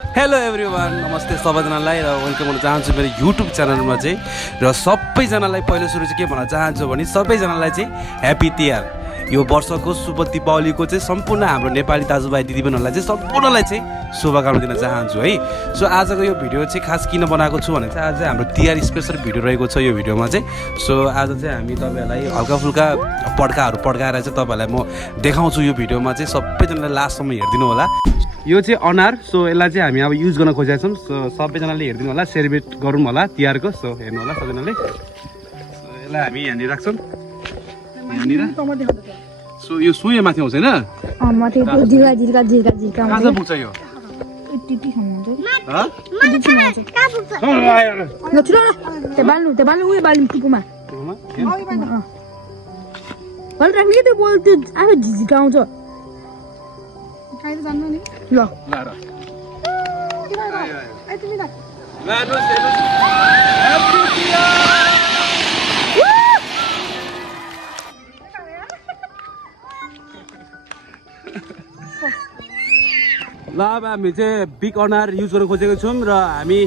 Hello everyone, नमस्ते सबैजनालाई र वेलकम गर्न चाहन्छु मेरो युट्युब च्यानलमा चाहिँ। र सबैजनालाई पहिलो सुरु चाहिँ के भन्न चाहन्छु भने सबैजनालाई चाहिँ ह्याप्पी तिहार। यो वर्षको शुभ दीपावलीको चाहिँ सम्पूर्ण हाम्रो नेपाली दाजुभाइ दिदीबहिनीहरूलाई चाहिँ सम्पूर्णलाई चाहिँ शुभकामना दिन चाहन्छु है। सो आजको यो भिडियो चाहिँ खास किन बनाएको छु भने चाहिँ आज चाहिँ हाम्रो तिहार स्पेसल भिडियो रहेको छ यो भिडियोमा चाहिँ। सो आज चाहिँ हामी तपाईँहरूलाई हल्का फुल्का पड्काहरू पड्काएर चाहिँ तपाईँहरूलाई म देखाउँछु यो भिडियोमा चाहिँ। सबैजनाले लास्टसम्म हेरिदिनु होला। यो चाहिँ अनार, सो यसलाई चाहिँ हामी अब युज गर्न खोजेका छौँ। सो सबैजनाले हेरिदिनु होला, सेलिब्रेट गरौँ होला तिहारको। सो हेर्नु होला सबैजनाले। सो यसलाई हामी यहाँनिर राख्छौँ यहाँनिर। सो यो सुयो माथि आउँछ होइन, कहाँ पुग्छ यो? ल अब हामी चाहिँ बिग अनार युज गर्न खोजेको छौँ र हामी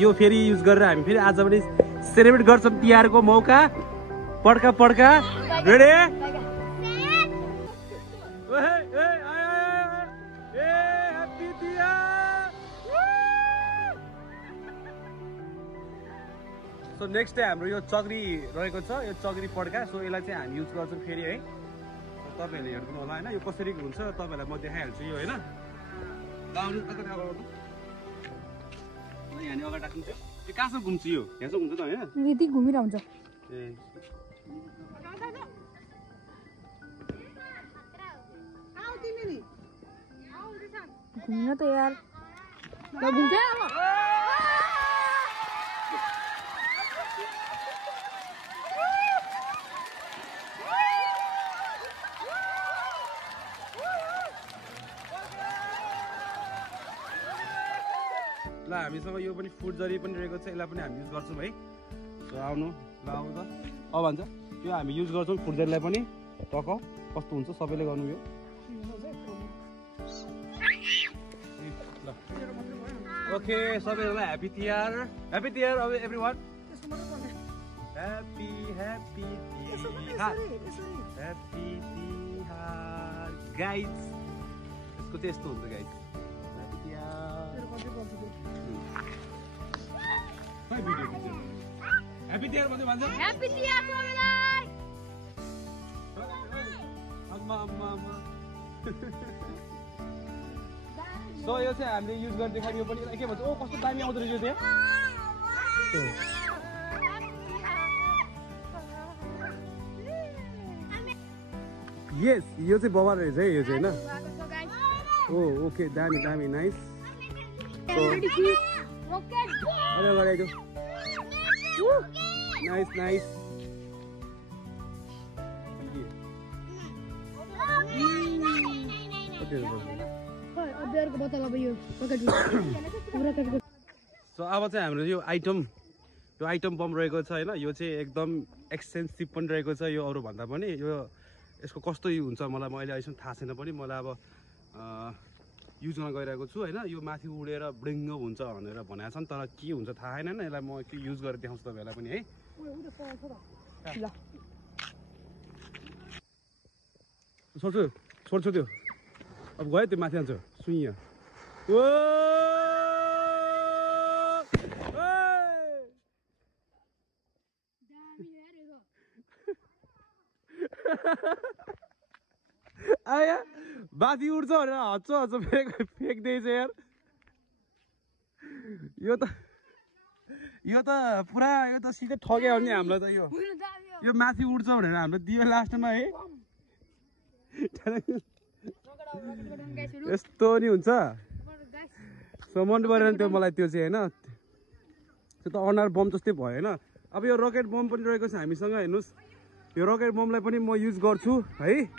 यो फेरि युज गरेर हामी फेरि आज पनि सेलिब्रेट गर्छौँ तिहारको मौका। पड्का पड्का रेडी। सो नेक्स्ट चाहिँ हाम्रो यो चक्री रहेको छ, यो चक्री पड्का। सो यसलाई चाहिँ हामी युज गर्छौँ फेरि है। तपाईँहरूले हेर्नु होला होइन, यो कसरी हुन्छ तपाईँहरूलाई म देखाइहाल्छु यो होइन। यहाँनिर अगाडि राख्नु चाहिँ यो कहाँसम्म घुम्छु, यो यहाँसम्म घुम्छ त होइन, यति घुमिरहन्छ। ए घुम्न त यार ल घुम्छ अब। ल हामीसँग यो पनि फुड जरी पनि रहेको छ, यसलाई पनि हामी युज गर्छौँ है। सो आउनु ल आउनु त अब भन्छ यो हामी युज गर्छौँ फुड जरीलाई पनि। टक कस्तो हुन्छ सबैले गर्नु यो। ओके सबैजनालाई ह्याप्पी तिहार, ह्याप्पी तिहार अब everyone. Happy happy Tihar, happy Tihar guys. यसको चाहिँ यस्तो हुन्छ गाइज। ह्याप्पी तिहार भन्दै भन्छ। ह्याप्पी तिहार सबैलाई। अम्मा अम्मा अम्मा। सो यो चाहिँ हामीले युज गरेर देखायो पनि के भन्छ। ओ कस्तो दामी आउँदो रहेछ त्यो। यस यो चाहिँ बवाल रहेछ है यो चाहिँ होइन। ओ ओके दामी दामी नाइस। Nice nice. सो अब चाहिँ हाम्रो यो आइटम बम रहेको छ होइन। यो चाहिँ एकदम एक्सपेन्सिभ पनि रहेको छ यो अरूभन्दा पनि। यो यसको कस्तो हुन्छ मलाई अहिले अहिलेसम्म थाहा छैन पनि। मलाई अब युज गर्न गइरहेको छु होइन। यो माथि उडेर ब्रिङ्गो हुन्छ भनेर भनेको छ नि, तर के हुन्छ थाहा छैन होइन। यसलाई म युज गरेर देखाउँछु तपाईँहरूलाई पनि है। छोड्छु त्यो अब गयो त्यो माथि हाल्छ सुइँ। आया बाथी उड्छ भनेर हच्छ फ्याँक्दैछ यार। यो त पुरा यो त सिधै ठग्यो भने हामीलाई त यो माथि उड्छ भनेर हाम्रो दियो लास्टमा है। यस्तो नि हुन्छ। सो मन परेन त्यो मलाई त्यो चाहिँ होइन। त्यो त अनार बम जस्तै भयो होइन। अब यो रकेट बम पनि रहेको छ हामीसँग हेर्नुहोस्। यो रकेट बमलाई पनि म युज गर्छु है।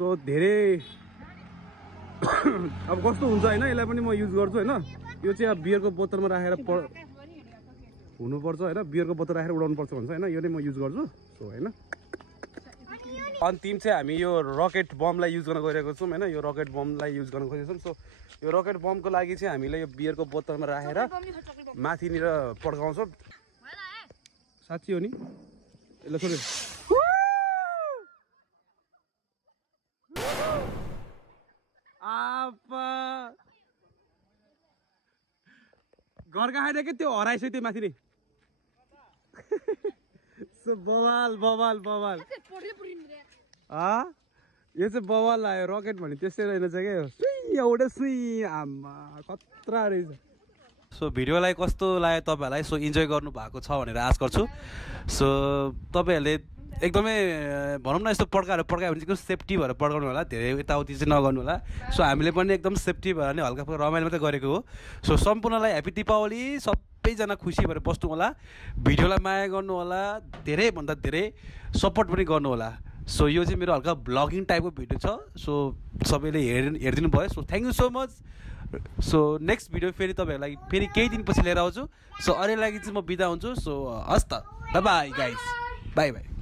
सो धेरै अब कस्तो हुन्छ होइन, यसलाई पनि म युज गर्छु होइन। यो चाहिँ अब बियरको बोतलमा राखेर हुनुपर्छ होइन। बियरको बोतल राखेर उडाउनु पर्छ भन्छ होइन। यो नै म युज गर्छु। सो होइन अन्तिम चाहिँ हामी यो रकेट बमलाई युज गर्न गइरहेको छौँ होइन यो रकेट बमलाई युज गर्न खोजेछौँ सो यो रकेट बमको लागि चाहिँ हामीले यो बियरको बोतलमा राखेर माथिनिर पड्काउँछौँ साँच्ची हो नि ल छोड्यो घर खाएर के त्यो हराइसक्यो त्यो माथि नै बवाल बवाल बवाल यो चाहिँ बवाल लाग्यो रकेट भने त्यस्तै रहेछ क्या सुई एउटा सुई आमा खतरा रहेछ सो भिडियोलाई कस्तो लाग्यो तपाईँहरूलाई सो इन्जोय गर्नु भएको छ भनेर आश गर्छु सो तपाईँहरूले एकदमै भनौँ न यस्तो पड्कायो भने चाहिँ सेफ्टी भएर पड्काउनु होला धेरै यताउति चाहिँ नगर्नु होला सो हामीले पनि एकदम सेफ्टी भएर नै हल्का फुल्का रमाइलो मात्रै गरेको हो सो सम्पूर्णलाई ह्याप्पी दीपावली सबैजना खुसी भएर बस्नु होला भिडियोलाई माया गर्नु होला धेरैभन्दा धेरै सपोर्ट पनि गर्नु होला सो यो चाहिँ मेरो हल्का ब्लगिङ टाइपको भिडियो छ सो सबैले हेरिदिनु भयो so thank you so much so next video फेरि तपाईँहरूलाई फेरि केही दिनपछि लिएर आउँछु सो अहिलेको लागि चाहिँ म बिदा हुन्छु सो हस् त by by guys by by